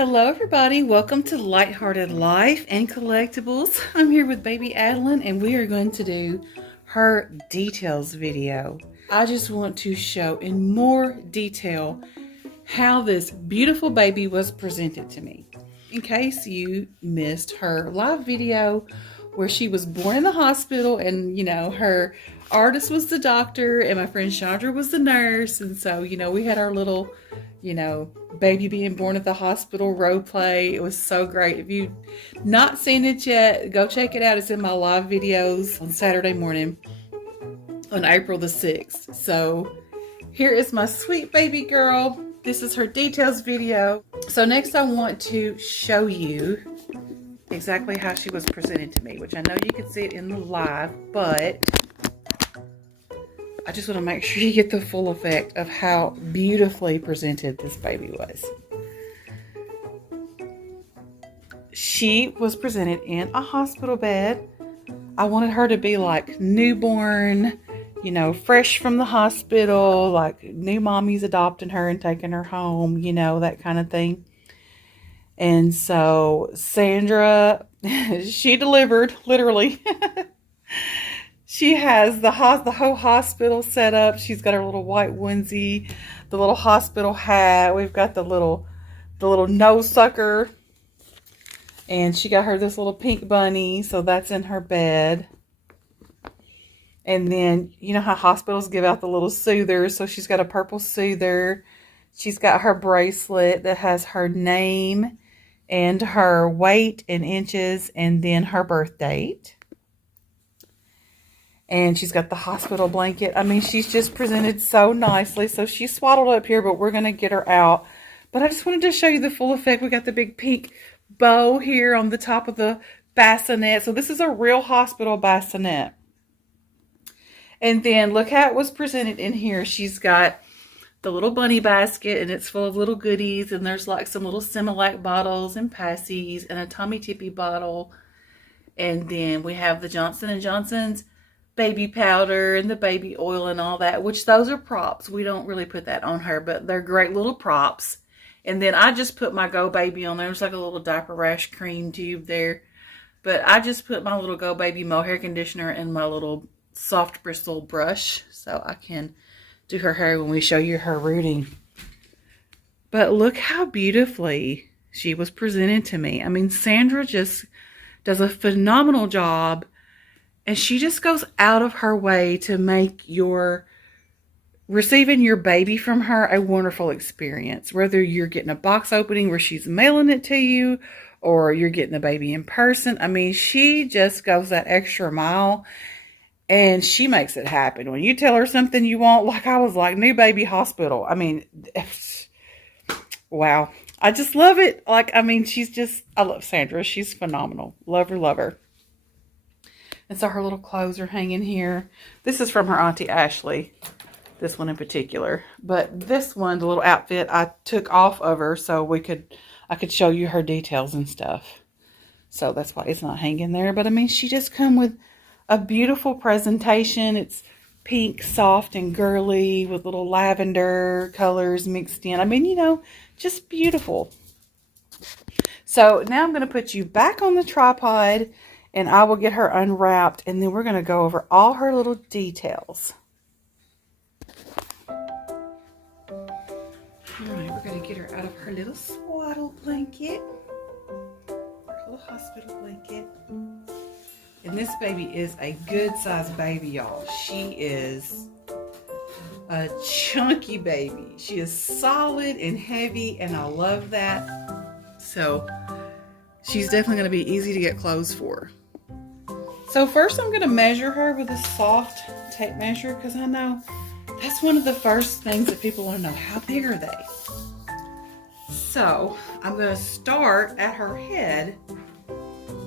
Hello everybody, welcome to Lighthearted Life and Collectibles. I'm here with baby Adalyn and we are going to do her details video. I just want to show in more detail how this beautiful baby was presented to me. In case you missed her live video where she was born in the hospital and her artist was the doctor and my friend Sandra was the nurse, and so we had our little baby being born at the hospital role play. It was so great. If you've not seen it yet, go check it out. It's in my live videos on Saturday morning on April the 6th. So here is my sweet baby girl. This is her details video. So next I want to show you exactly how she was presented to me, which I know you can see it in the live, but I just want to make sure you get the full effect of how beautifully presented this baby was. She was presented in a hospital bed. I wanted her to be like newborn, fresh from the hospital, like new mommy's adopting her and taking her home, that kind of thing. And so Sandra, she delivered, literally. She has the whole hospital set up. She's got her little white onesie, the little hospital hat. We've got the little nose sucker. And she got her this little pink bunny, so that's in her bed. And then, you know how hospitals give out the little soothers, so she's got a purple soother. She's got her bracelet that has her name and her weight in inches and then her birth date. And she's got the hospital blanket. I mean, she's just presented so nicely. So she's swaddled up here, but we're going to get her out. But I just wanted to show you the full effect. We got the big pink bow here on the top of the bassinet. So this is a real hospital bassinet. And then look how it was presented in here. She's got the little bunny basket, and it's full of little goodies. And there's like some little Similac bottles and passies and a Tommy Tippy bottle. And then we have the Johnson & Johnson's baby powder and the baby oil and all that, which those are props. We don't really put that on her, but they're great little props. And then I just put my Go Baby on there. There's like a little diaper rash cream tube there. But I just put my little Go Baby mohair conditioner and my little soft bristle brush so I can do her hair when we show you her rooting. But look how beautifully she was presented to me. I mean, Sandra just does a phenomenal job. And she just goes out of her way to make receiving your baby from her a wonderful experience. Whether you're getting a box opening where she's mailing it to you or you're getting the baby in person. I mean, she just goes that extra mile and she makes it happen. When you tell her something you want, like I was like, new baby hospital. I mean, wow. I just love it. Like, I mean, I love Sandra. She's phenomenal. Love her, love her. And so her little clothes are hanging here. This is from her Auntie Ashley, this one in particular. But this one, the little outfit, I took off of her so I could show you her details and stuff. So that's why it's not hanging there. But I mean, she just come with a beautiful presentation. It's pink, soft, and girly with little lavender colors mixed in. I mean, just beautiful. So now I'm going to put you back on the tripod and I will get her unwrapped, and then we're going to go over all her little details. All right, we're going to get her out of her little swaddle blanket, her little hospital blanket. And this baby is a good-sized baby, y'all. She is a chunky baby. She is solid and heavy, and I love that. So she's definitely going to be easy to get clothes for. So first I'm going to measure her with a soft tape measure because I know that's one of the first things that people want to know. How big are they? So I'm going to start at her head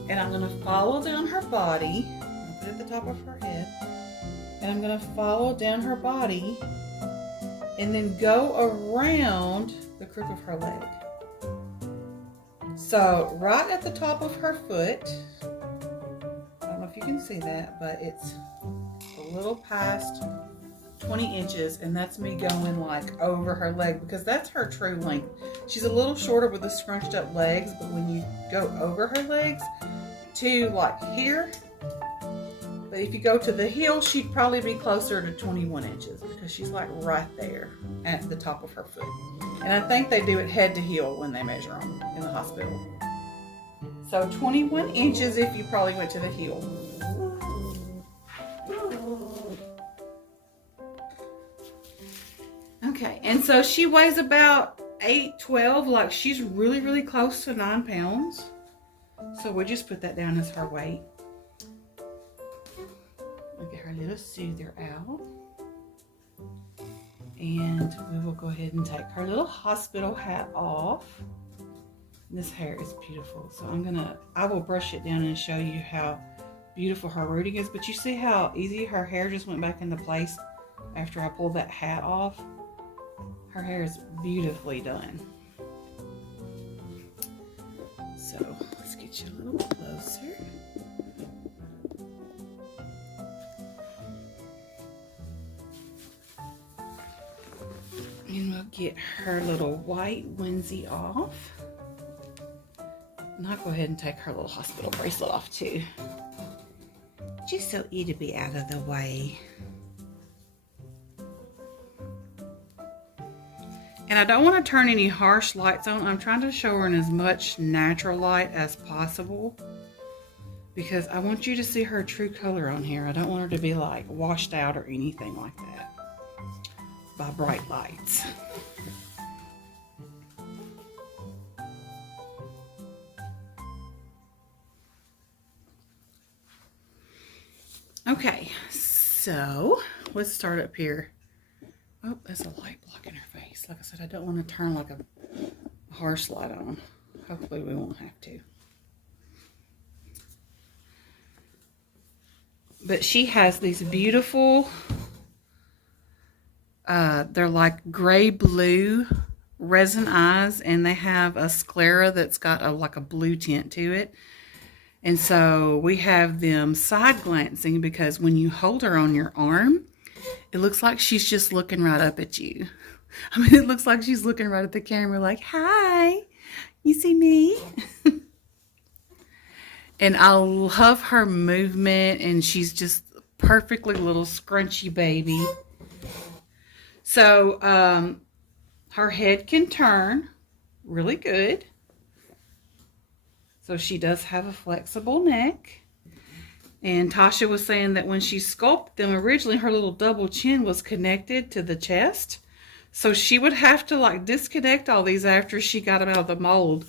and I'm going to follow down her body. I'll put it at the top of her head. And I'm going to follow down her body and then go around the crook of her leg. So right at the top of her foot, I don't know if you can see that, but it's a little past 20 inches, and that's me going like over her leg because that's her true length. She's a little shorter with the scrunched up legs, but when you go over her legs to like here, but if you go to the heel, she'd probably be closer to 21 inches because she's like right there at the top of her foot. And I think they do it head to heel when they measure them in the hospital. So 21 inches if you probably went to the heel. Okay, and so she weighs about 8-12, like she's really, really close to 9 pounds. So we'll just put that down as her weight. We'll get her little soother out. And we will go ahead and take her little hospital hat off. This hair is beautiful. So I will brush it down and show you how beautiful her rooting is. But you see how easy her hair just went back into place after I pulled that hat off? Her hair is beautifully done. So let's get you a little closer. And we'll get her little white onesie off. And I'll go ahead and take her little hospital bracelet off too. Just so it'll be out of the way. And I don't want to turn any harsh lights on. I'm trying to show her in as much natural light as possible because I want you to see her true color on here. I don't want her to be like washed out or anything like that by bright lights. Okay, so let's start up here. Oh, there's a light blocking her face. Like I said, I don't want to turn like a harsh light on. Hopefully we won't have to. But she has these beautiful, they're like gray blue resin eyes, and they have a sclera that's got like a blue tint to it. And so we have them side glancing because when you hold her on your arm, it looks like she's just looking right up at you. I mean, it looks like she's looking right at the camera like, hi, you see me? And I love her movement, and she's just perfectly little scrunchy baby. So her head can turn really good. So she does have a flexible neck. And Tasha was saying that when she sculpted them, originally her little double chin was connected to the chest. So she would have to like disconnect all these after she got them out of the mold.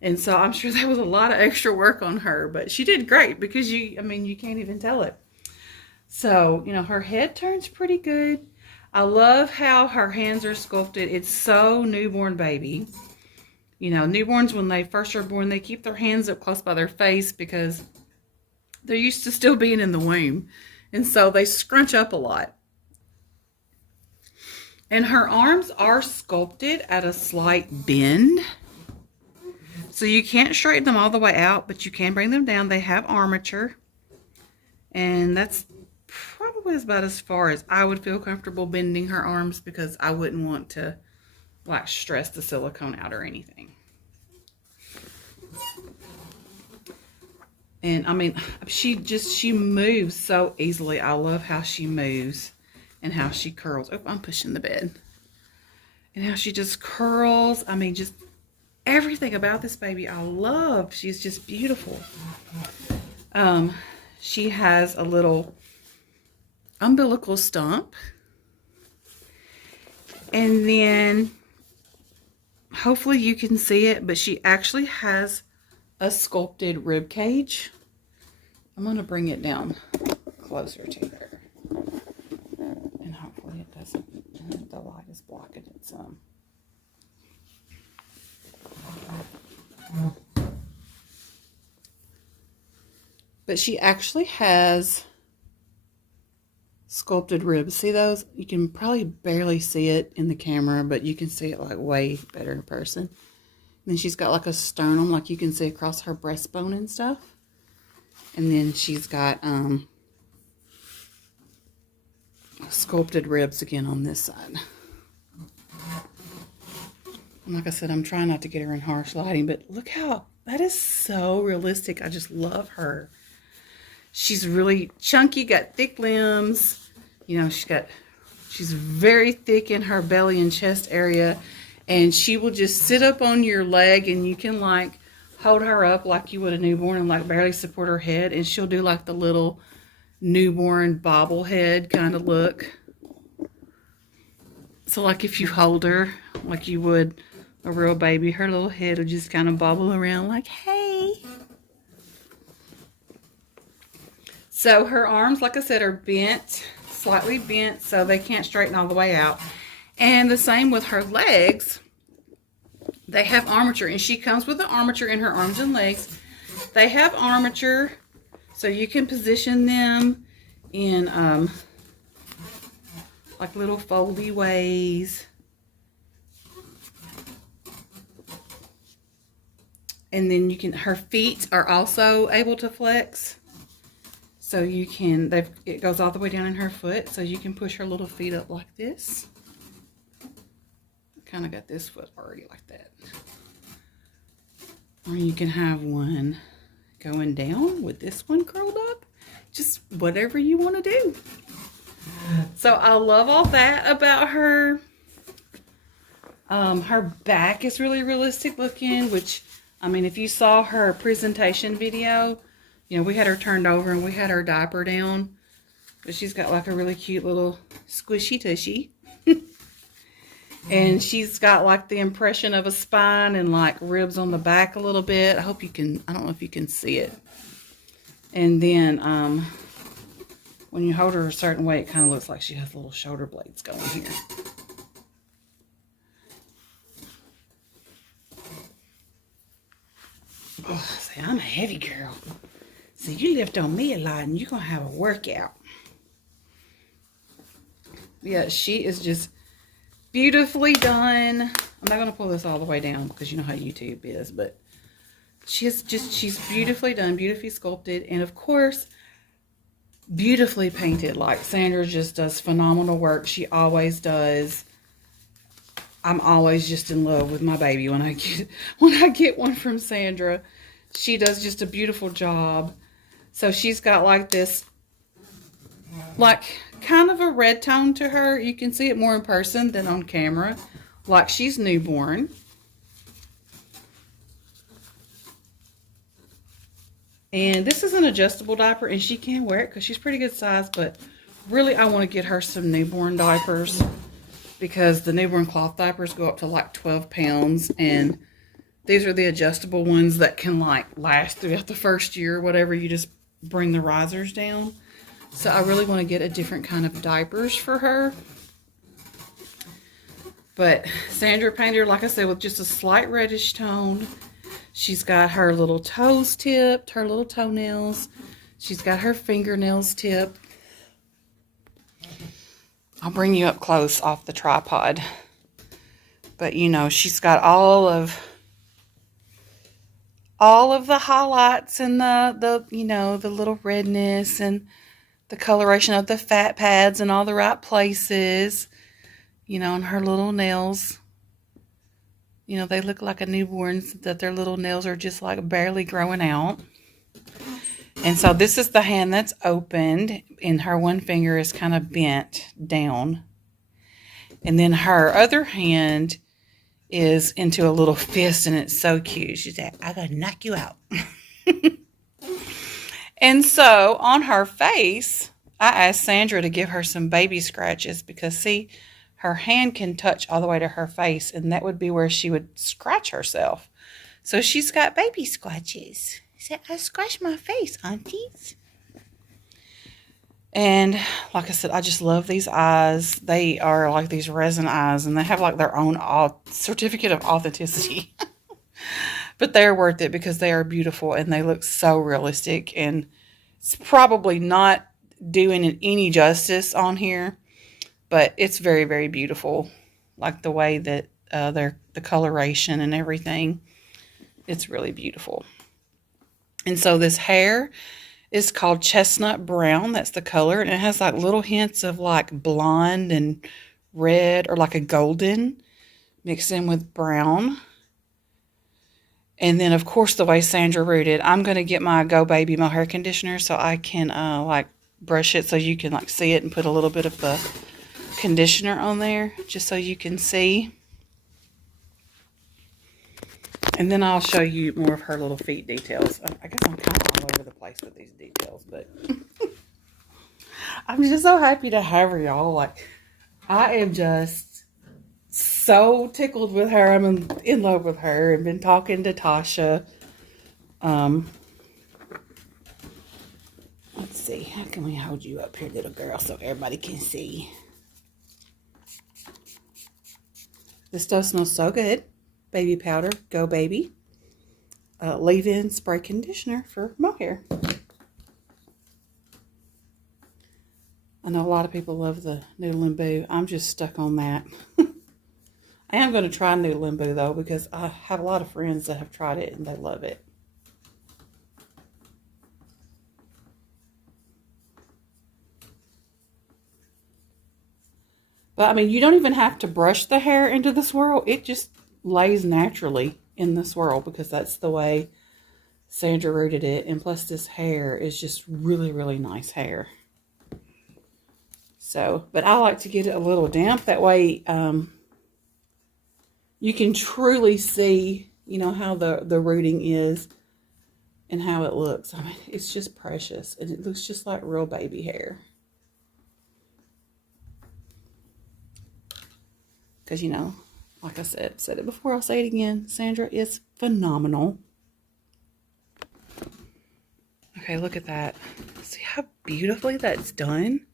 And so I'm sure that was a lot of extra work on her, but she did great because you can't even tell it. So, you know, her head turns pretty good. I love how her hands are sculpted. It's so newborn baby. You know, newborns, when they first are born, they keep their hands up close by their face because they're used to still being in the womb. And so they scrunch up a lot. And her arms are sculpted at a slight bend. So you can't straighten them all the way out, but you can bring them down. They have armature. And that's probably about as far as I would feel comfortable bending her arms because I wouldn't want to like stress the silicone out or anything. And I mean, she moves so easily. I love how she moves and how she curls. Oh, I'm pushing the bed. And how she just curls. I mean, just everything about this baby I love. She's just beautiful. She has a little umbilical stump. And then, hopefully you can see it, but she actually has a sculpted rib cage. I'm going to bring it down closer to her. And hopefully it doesn't, the light is blocking it some. But she actually has sculpted ribs. See those? You can probably barely see it in the camera, but you can see it like way better in person. And then she's got like a sternum, like you can see across her breastbone and stuff. And then she's got sculpted ribs again on this side. And like I said, I'm trying not to get her in harsh lighting, but look how, that is so realistic. I just love her. She's really chunky, got thick limbs. You know, she's very thick in her belly and chest area. And she will just sit up on your leg and you can like hold her up like you would a newborn and like barely support her head. And she'll do like the little newborn bobblehead kind of look. So like if you hold her like you would a real baby, her little head will just kind of bobble around like, hey. So her arms, like I said, are bent, slightly bent, so they can't straighten all the way out. And the same with her legs. They have armature, and she comes with the armature in her arms and legs. They have armature, so you can position them in like little foldy ways. And then you can, her feet are also able to flex. So you can, it goes all the way down in her foot, so you can push her little feet up like this. Kind of got this foot already like that. Or you can have one going down with this one curled up. Just whatever you want to do. So I love all that about her. Her back is really realistic looking, which, I mean, if you saw her presentation video, you know, we had her turned over and we had her diaper down. But she's got like a really cute little squishy tushy. And she's got like the impression of a spine and like ribs on the back a little bit. I hope you can, I don't know if you can see it. And then when you hold her a certain way, it kind of looks like she has little shoulder blades going here. Oh, see, I'm a heavy girl. So you lift on me a lot and you're going to have a workout. Yeah, she is just beautifully done. I'm not going to pull this all the way down because you know how YouTube is, but she's beautifully done, beautifully sculpted, and of course, beautifully painted. Like Sandra just does phenomenal work. She always does. I'm always just in love with my baby when I get one from Sandra. She does just a beautiful job. So she's got like this, like kind of a red tone to her. You can see it more in person than on camera. Like she's newborn. And this is an adjustable diaper, and she can wear it because she's pretty good size, but really I want to get her some newborn diapers because the newborn cloth diapers go up to like 12 pounds, and these are the adjustable ones that can like last throughout the first year or whatever. You just bring the risers down. So I really want to get a different kind of diapers for her. But Sandra painted her, like I said, with just a slight reddish tone. She's got her little toes tipped, her little toenails. She's got her fingernails tipped. I'll bring you up close off the tripod. But you know, she's got all of the highlights and the you know, the little redness and the coloration of the fat pads in all the right places. You know, and her little nails, you know, they look like a newborn's, that their little nails are just like barely growing out. And so this is the hand that's opened, and her one finger is kind of bent down. And then her other hand is into a little fist, and it's so cute. She said, I gotta knock you out. And so on her face, I asked Sandra to give her some baby scratches because, see, her hand can touch all the way to her face, and that would be where she would scratch herself. So she's got baby scratches. She said, I scratch my face, aunties. And like I said, I just love these eyes. They are like these resin eyes, and they have like their own certificate of authenticity. But they're worth it because they are beautiful, and they look so realistic. And it's probably not doing it any justice on here, but it's very, very beautiful. Like the way that the coloration and everything. It's really beautiful. And so this hair is called Chestnut Brown. That's the color. And it has like little hints of like blonde and red, or like a golden mixed in with brown. And then, of course, the way Sandra rooted, I'm going to get my Go Baby hair conditioner so I can like brush it so you can like see it, and put a little bit of the conditioner on there just so you can see. And then I'll show you more of her little feet details. I guess I'm kind of all over the place with these details, but I'm just so happy to have her, y'all. Like, I am just so tickled with her. I'm in love with her. I've been talking to Tasha. Let's see. How can we hold you up here, little girl, so everybody can see? This stuff smells so good. Baby powder, Go Baby. Leave-in spray conditioner for my hair. I know a lot of people love the Noodle and Boo. I'm just stuck on that. I am going to try Noodle and Boo, though, because I have a lot of friends that have tried it and they love it. But, I mean, you don't even have to brush the hair into the swirl. It just lays naturally in the swirl, because that's the way Sandra rooted it. And plus, this hair is just really, really nice hair. So, but I like to get it a little damp. That way, you can truly see, you know, how the rooting is and how it looks. I mean, it's just precious. And it looks just like real baby hair. Because, you know, like I said it before, I'll say it again. Sandra is phenomenal. Okay, look at that. See how beautifully that's done?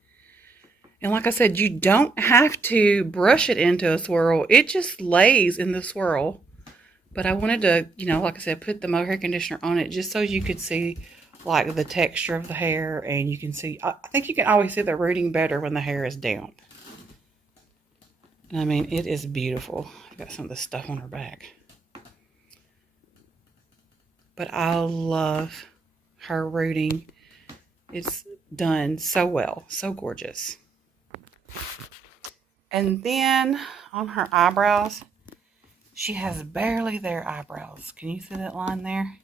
And like I said, you don't have to brush it into a swirl. It just lays in the swirl. But I wanted to, you know, like I said, put the hair conditioner on it just so you could see, like, the texture of the hair. And you can see, I think you can always see the rooting better when the hair is damp. And I mean, it is beautiful. I've got some of this stuff on her back. But I love her rooting. It's done so well. So gorgeous. And then on her eyebrows, she has barely there eyebrows. Can you see that line there?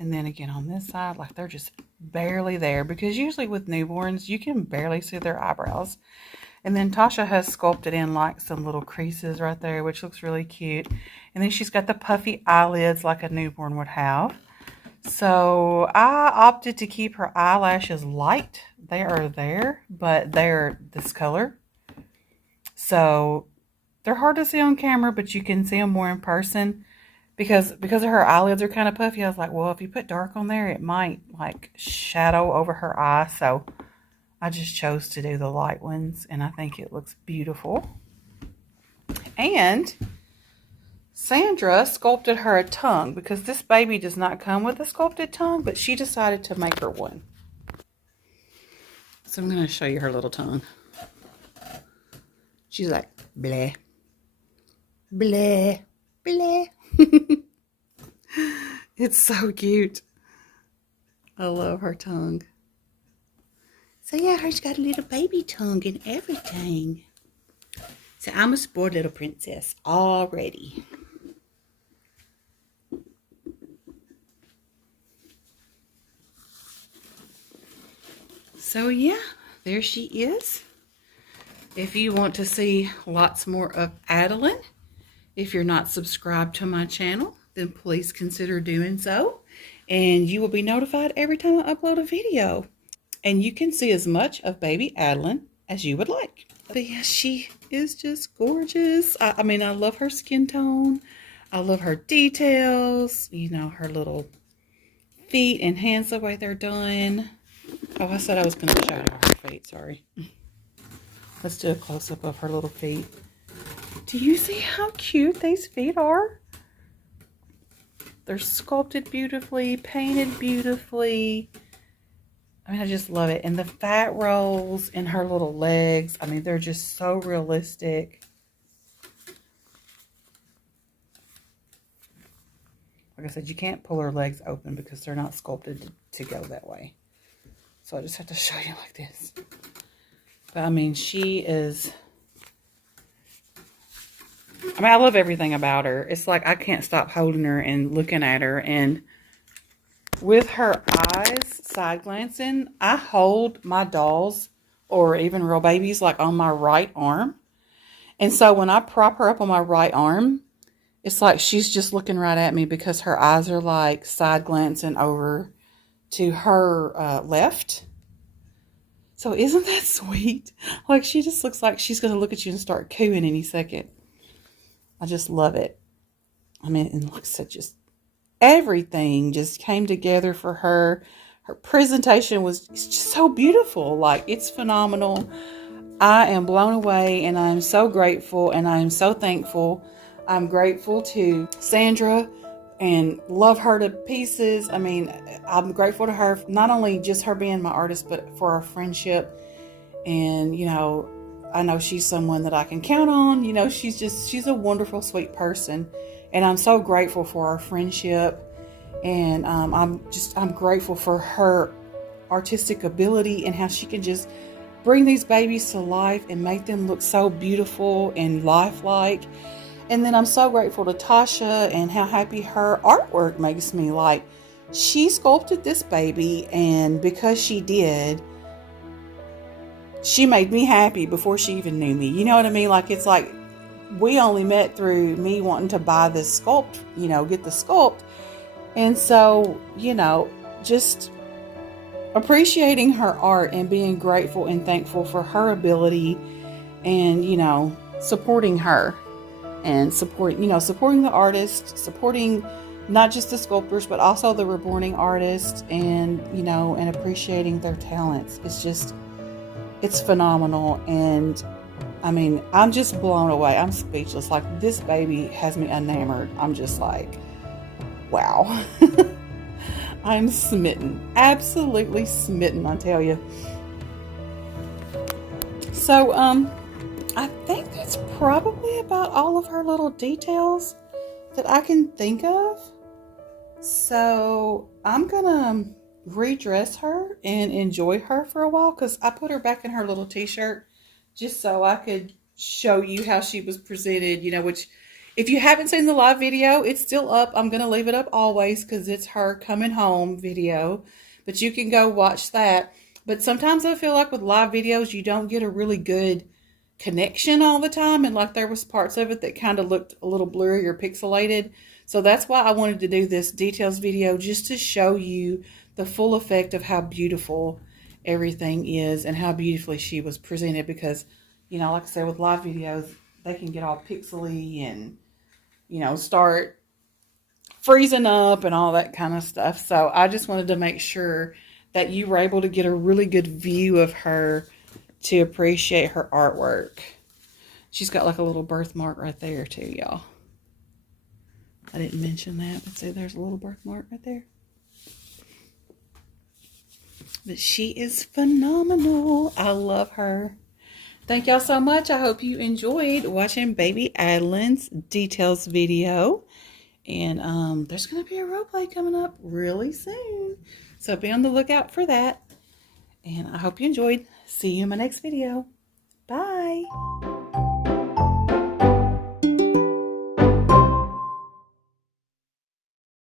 And then again on this side, like they're just barely there. Because usually with newborns, you can barely see their eyebrows. And then Tasha has sculpted in like some little creases right there, which looks really cute. And then she's got the puffy eyelids like a newborn would have. So I opted to keep her eyelashes light. They are there, but they're this color. So they're hard to see on camera, but you can see them more in person. Because her eyelids are kind of puffy, I was like, well, if you put dark on there, it might like shadow over her eye. So I just chose to do the light ones, and I think it looks beautiful. And Sandra sculpted her a tongue, because this baby does not come with a sculpted tongue, but she decided to make her one. So I'm going to show you her little tongue. She's like, bleh, bleh, bleh. It's so cute. I love her tongue. So yeah, her's got a little baby tongue and everything. So I'm a spoiled little princess already. So yeah, there she is. If you want to see lots more of Adalyn, if you're not subscribed to my channel, then please consider doing so. And you will be notified every time I upload a video. And you can see as much of baby Adalyn as you would like. But yeah, she is just gorgeous. I mean, I love her skin tone. I love her details. You know, her little feet and hands, the way they're done. Oh, I said I was going to show you her feet. Sorry. Let's do a close-up of her little feet. Do you see how cute these feet are? They're sculpted beautifully, painted beautifully. I mean, I just love it. And the fat rolls in her little legs, I mean, they're just so realistic. Like I said, you can't pull her legs open because they're not sculpted to go that way. So I just have to show you like this. But I mean, she is... I mean, I love everything about her. It's like I can't stop holding her and looking at her. And with her eyes side glancing, I hold my dolls or even real babies like on my right arm. And so when I prop her up on my right arm, it's like she's just looking right at me because her eyes are like side glancing over to her left. So isn't that sweet? Like she just looks like she's going to look at you and start cooing any second. I just love it. I mean, it looks at just everything just came together for her. Her presentation was just so beautiful. Like it's phenomenal. I am blown away and I am so grateful and I am so thankful. I'm grateful to Sandra and love her to pieces. I mean, I'm grateful to her, not only just her being my artist, but for our friendship. And, you know, I know she's someone that I can count on. You know, she's a wonderful, sweet person. And I'm so grateful for our friendship. And I'm grateful for her artistic ability and how she can just bring these babies to life and make them look so beautiful and lifelike. And then I'm so grateful to Tasha and how happy her artwork makes me. Like, she sculpted this baby, and because she did, she made me happy before she even knew me. You know what I mean? Like, it's like we only met through me wanting to buy this sculpt, you know, get the sculpt. And so, you know, just appreciating her art and being grateful and thankful for her ability and, you know, supporting her and supporting the artist, supporting not just the sculptors, but also the reborning artists and, you know, and appreciating their talents. It's phenomenal. And I mean, I'm just blown away. I'm speechless. Like, this baby has me enamored. I'm just like, wow. I'm smitten. Absolutely smitten, I tell you. So, I think that's probably about all of her little details that I can think of. So, I'm gonna redress her and enjoy her for a while because I put her back in her little t-shirt just so I could show you how she was presented, you know, which if you haven't seen the live video, it's still up. I'm going to leave it up always because it's her coming home video, but you can go watch that. But sometimes I feel like with live videos, you don't get a really good connection all the time. And like there was parts of it that kind of looked a little blurry or pixelated. So that's why I wanted to do this details video, just to show you the full effect of how beautiful everything is and how beautifully she was presented. Because, you know, like I said, with live videos, they can get all pixely and, you know, start freezing up and all that kind of stuff. So I just wanted to make sure that you were able to get a really good view of her to appreciate her artwork. She's got like a little birthmark right there too, y'all. I didn't mention that, but see, there's a little birthmark right there. But she is phenomenal. I love her. Thank y'all so much. I hope you enjoyed watching baby Adalyn's details video. And there's going to be a role play coming up really soon. So be on the lookout for that. And I hope you enjoyed. See you in my next video. Bye.